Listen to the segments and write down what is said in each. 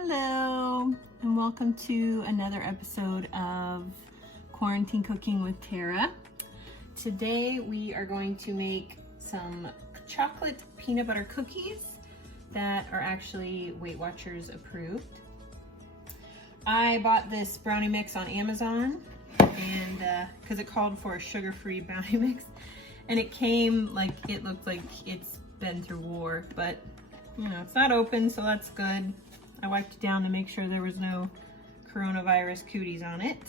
Hello, and welcome to another episode of Quarantine Cooking with Tara. Today we are going to make some chocolate peanut butter cookies that are actually Weight Watchers approved. I bought this brownie mix on Amazon and because it called for a sugar-free brownie mix, and it came like it looked like it's been through war, but you know, it's not open, so that's good. I wiped it down to make sure there was no coronavirus cooties on it.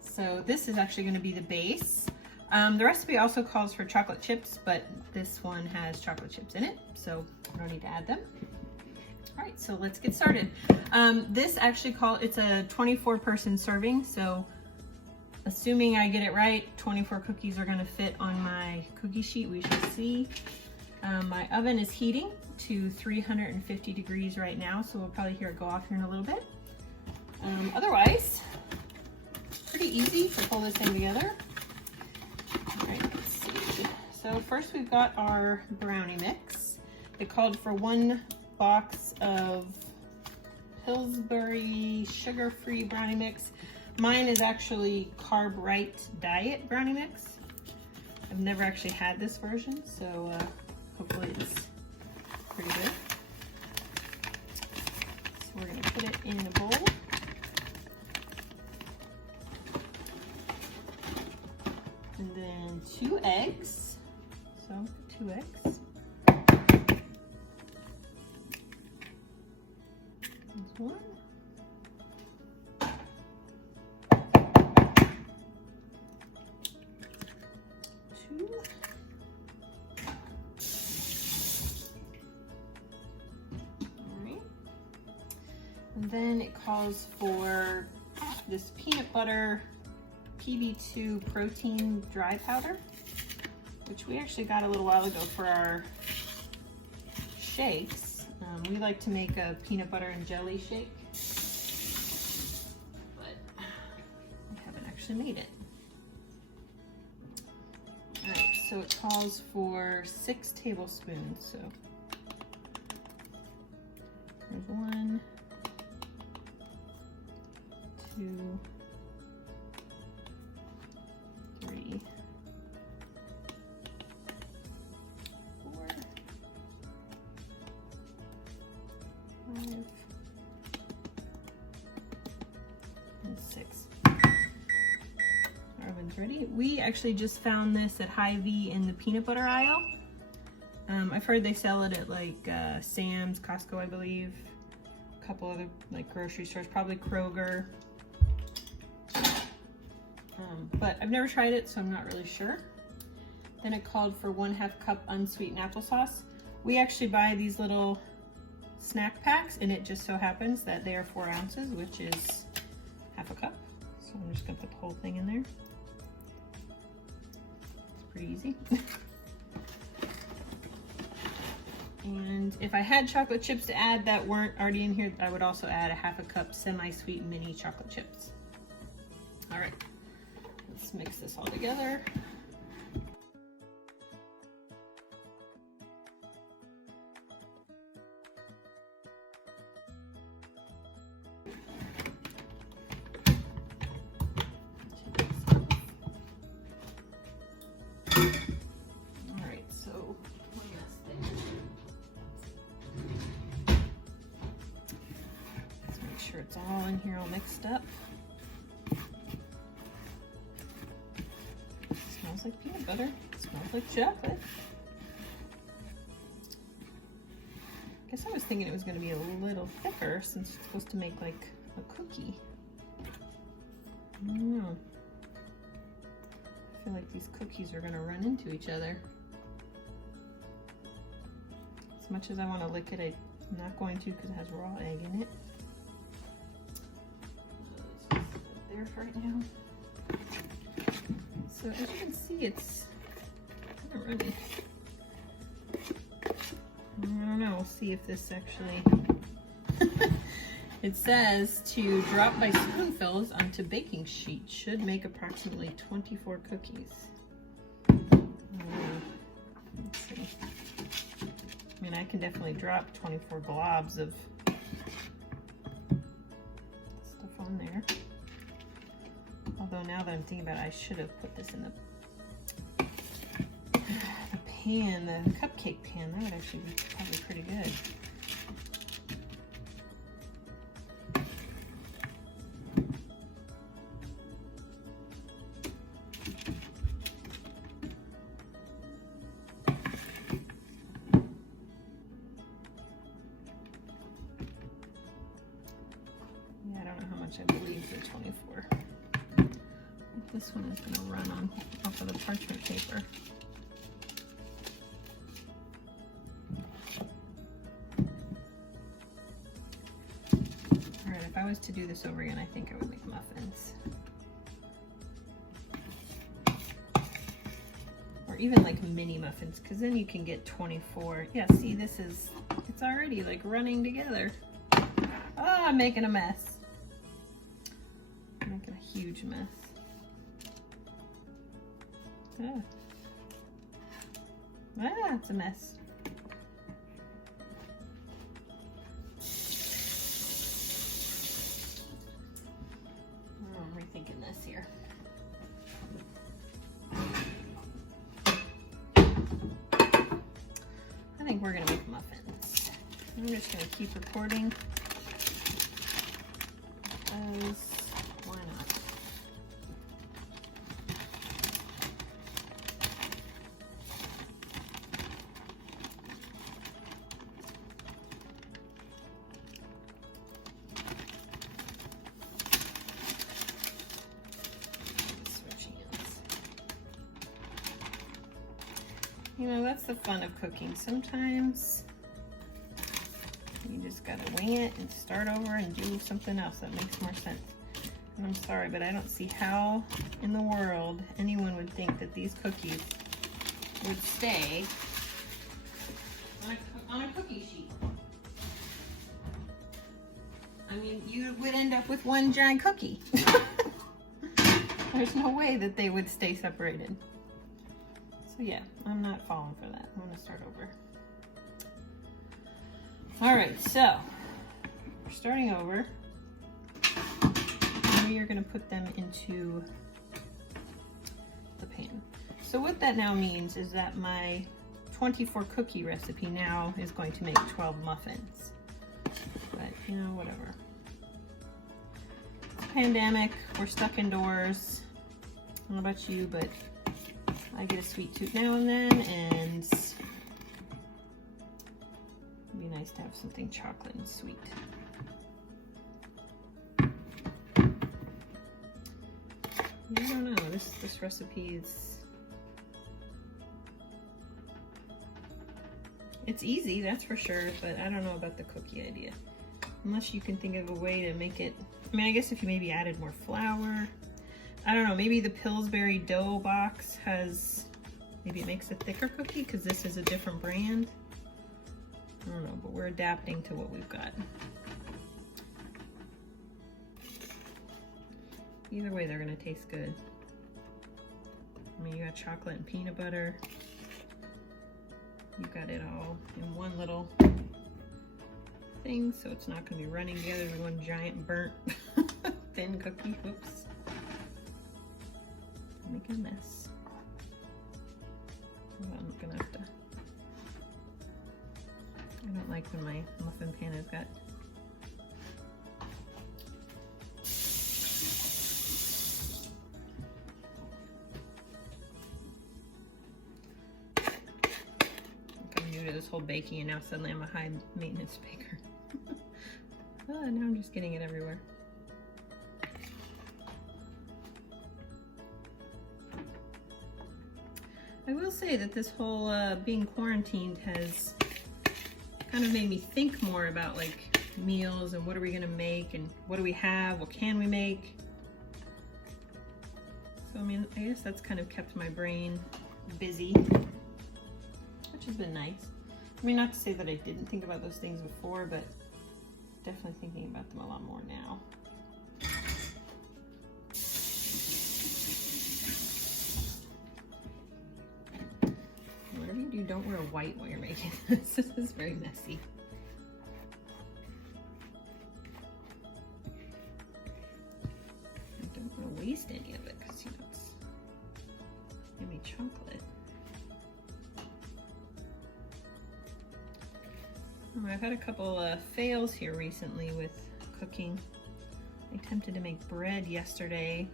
So this is actually going to be the base. The recipe also calls for chocolate chips, but this one has chocolate chips in it, so I don't need to add them. All right, so let's get started. This actually it's a 24-person serving, so assuming I get it right, 24 cookies are going to fit on my cookie sheet. We shall see. My oven is heating to 350 degrees right now, so we'll probably hear it go off here in a little bit. Otherwise, pretty easy to pull this thing together. All right, let's see. So first we've got our brownie mix. It called for 1 box of Pillsbury sugar-free brownie mix. Mine is actually Carb Right Diet brownie mix. I've never actually had this version, so hopefully it's pretty good. So we're going to put it in a bowl. And then 2 eggs. So 2 eggs. There's 1. 2. And then it calls for this peanut butter PB2 protein dry powder, which we actually got a little while ago for our shakes. We like to make a peanut butter and jelly shake, but we haven't actually made it. All right, so it calls for 6 tablespoons. So there's 1, 2, 3, 4, 5, and 6. Our oven's ready. We actually just found this at Hy-Vee in the peanut butter aisle. I've heard they sell it at like Sam's, Costco, I believe. A couple other like grocery stores, probably Kroger. But I've never tried it, so I'm not really sure. Then it called for 1/2 cup unsweetened applesauce. We actually buy these little snack packs, and it just so happens that they are 4 ounces, which is 1/2 cup. So I'm just gonna put the whole thing in there. It's pretty easy. And if I had chocolate chips to add that weren't already in here, I would also add 1/2 cup semi-sweet mini chocolate chips. All right. Let's mix this all together. All right, so let's make sure it's all in here all mixed up. Smells like peanut butter. It smells like chocolate. I guess I was thinking it was going to be a little thicker since it's supposed to make like a cookie. I don't know. I feel like these cookies are going to run into each other. As much as I want to lick it, I'm not going to because it has raw egg in it. Let's just put it there for right now. So as you can see, it's kind of runny. I don't know, we'll see if this actually... It says to drop by spoonfuls onto baking sheet should make approximately 24 cookies. Let's see. I mean, I can definitely drop 24 globs of I'm thinking about it, I should have put this in the pan, the cupcake pan. That would actually be probably pretty good. Yeah, I don't know how much I believe the 24. This one is going to run off of the parchment paper. Alright, if I was to do this over again, I think I would make muffins. Or even like mini muffins, because then you can get 24. Yeah, see, it's already like running together. Oh, I'm making a mess. I'm making a huge mess. It's a mess. Oh, I'm rethinking this here. I think we're gonna make muffins. I'm just gonna keep recording because why not? You know, that's the fun of cooking. Sometimes you just gotta wing it and start over and do something else that makes more sense. And I'm sorry, but I don't see how in the world anyone would think that these cookies would stay on a cookie sheet. I mean, you would end up with one giant cookie. There's no way that they would stay separated. So yeah, I'm not falling for that. I'm gonna start over. All right, so we're starting over. And we are gonna put them into the pan. So what that now means is that my 24 cookie recipe now is going to make 12 muffins. But you know, whatever. It's a pandemic, we're stuck indoors. I don't know about you, but I get a sweet tooth now and then, and it'd be nice to have something chocolate and sweet. I don't know, this recipe is, it's easy, that's for sure, but I don't know about the cookie idea. Unless you can think of a way to make it, I mean, I guess if you maybe added more flour, I don't know, maybe the Pillsbury dough box has, maybe it makes a thicker cookie because this is a different brand. I don't know, but we're adapting to what we've got. Either way, they're gonna taste good. I mean, you got chocolate and peanut butter. You've got it all in one little thing, so it's not gonna be running together as one giant burnt thin cookie. Oops. Making a mess. I'm gonna have to. I don't like when my muffin pan has got. I'm new to this whole baking, and now suddenly I'm a high maintenance baker. Now I'm just getting it everywhere. I will say that this whole being quarantined has kind of made me think more about like meals and what are we gonna make and what do we have, what can we make. So I mean, I guess that's kind of kept my brain busy, which has been nice. I mean, not to say that I didn't think about those things before, but definitely thinking about them a lot more now. You don't wear white while you're making this. This is very messy. I don't want to waste any of it because you chocolate. I've had a couple fails here recently with cooking. I attempted to make bread yesterday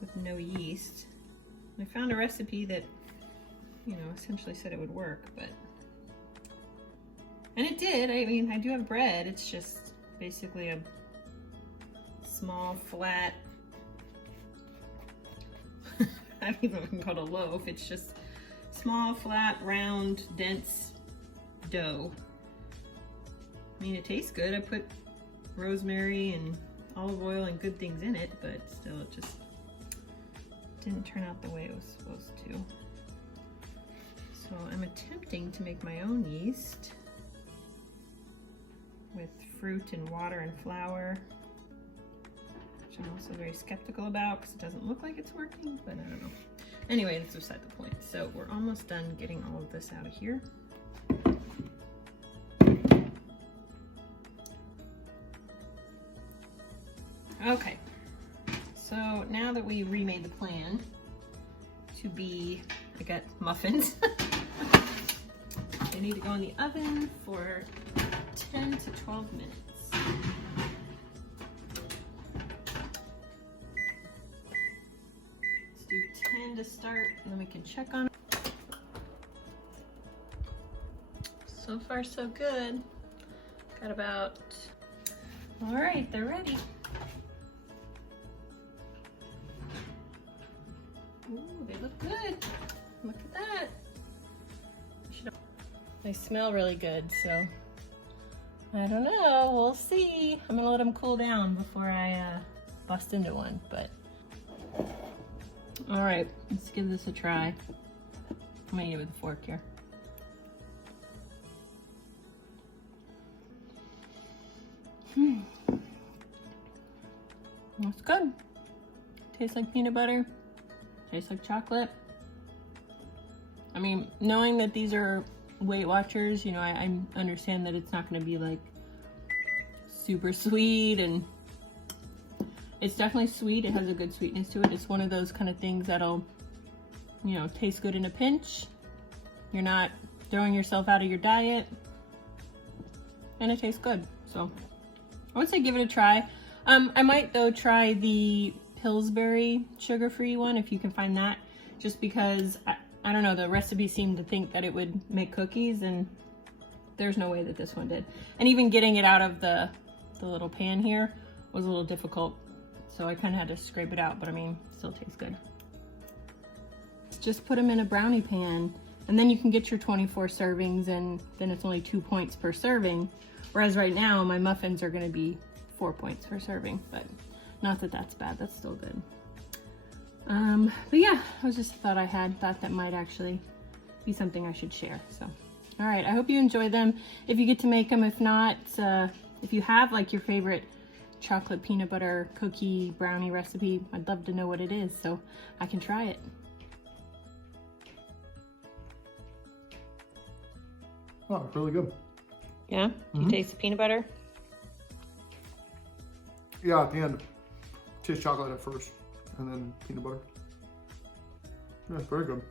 with no yeast. I found a recipe that, you know, essentially said it would work, and it did. I mean, I do have bread. It's just basically a small, flat, I don't even know if I can call it a loaf. It's just small, flat, round, dense dough. I mean, it tastes good. I put rosemary and olive oil and good things in it, but still it just didn't turn out the way it was supposed to. So I'm attempting to make my own yeast with fruit and water and flour, which I'm also very skeptical about because it doesn't look like it's working, but I don't know. Anyway, that's beside the point. So we're almost done getting all of this out of here. Okay, so now that we remade the plan to be, I got muffins. They need to go in the oven for 10 to 12 minutes. Let's do 10 to start, and then we can check on it. So far, so good. Got about, all right, they're ready. Ooh, they look good. Look at that. They smell really good, so I don't know, we'll see. I'm gonna let them cool down before I bust into one, but. All right, let's give this a try. I'm gonna eat it with a fork here. That's good. Tastes like peanut butter. Tastes like chocolate. I mean, knowing that these are Weight Watchers, you know, I understand that it's not going to be like super sweet, and it's definitely sweet. It has a good sweetness to it. It's one of those kind of things that'll, you know, taste good in a pinch. You're not throwing yourself out of your diet, and it tastes good. So I would say give it a try. I might though try the Pillsbury sugar-free one if you can find that, just because I don't know, the recipe seemed to think that it would make cookies, and there's no way that this one did. And even getting it out of the little pan here was a little difficult, so I kind of had to scrape it out, but I mean, it still tastes good. Just put them in a brownie pan, and then you can get your 24 servings, and then it's only 2 points per serving. Whereas right now, my muffins are gonna be 4 points per serving, but not that that's bad, that's still good. But yeah, I was just thought that might actually be something I should share. So, all right, I hope you enjoy them. If you get to make them, if not, if you have like your favorite chocolate peanut butter cookie brownie recipe, I'd love to know what it is so I can try it. Oh, really good. Yeah? You taste the peanut butter? Yeah, at the end. Taste chocolate at first, and then peanut butter. Yeah, it's very good.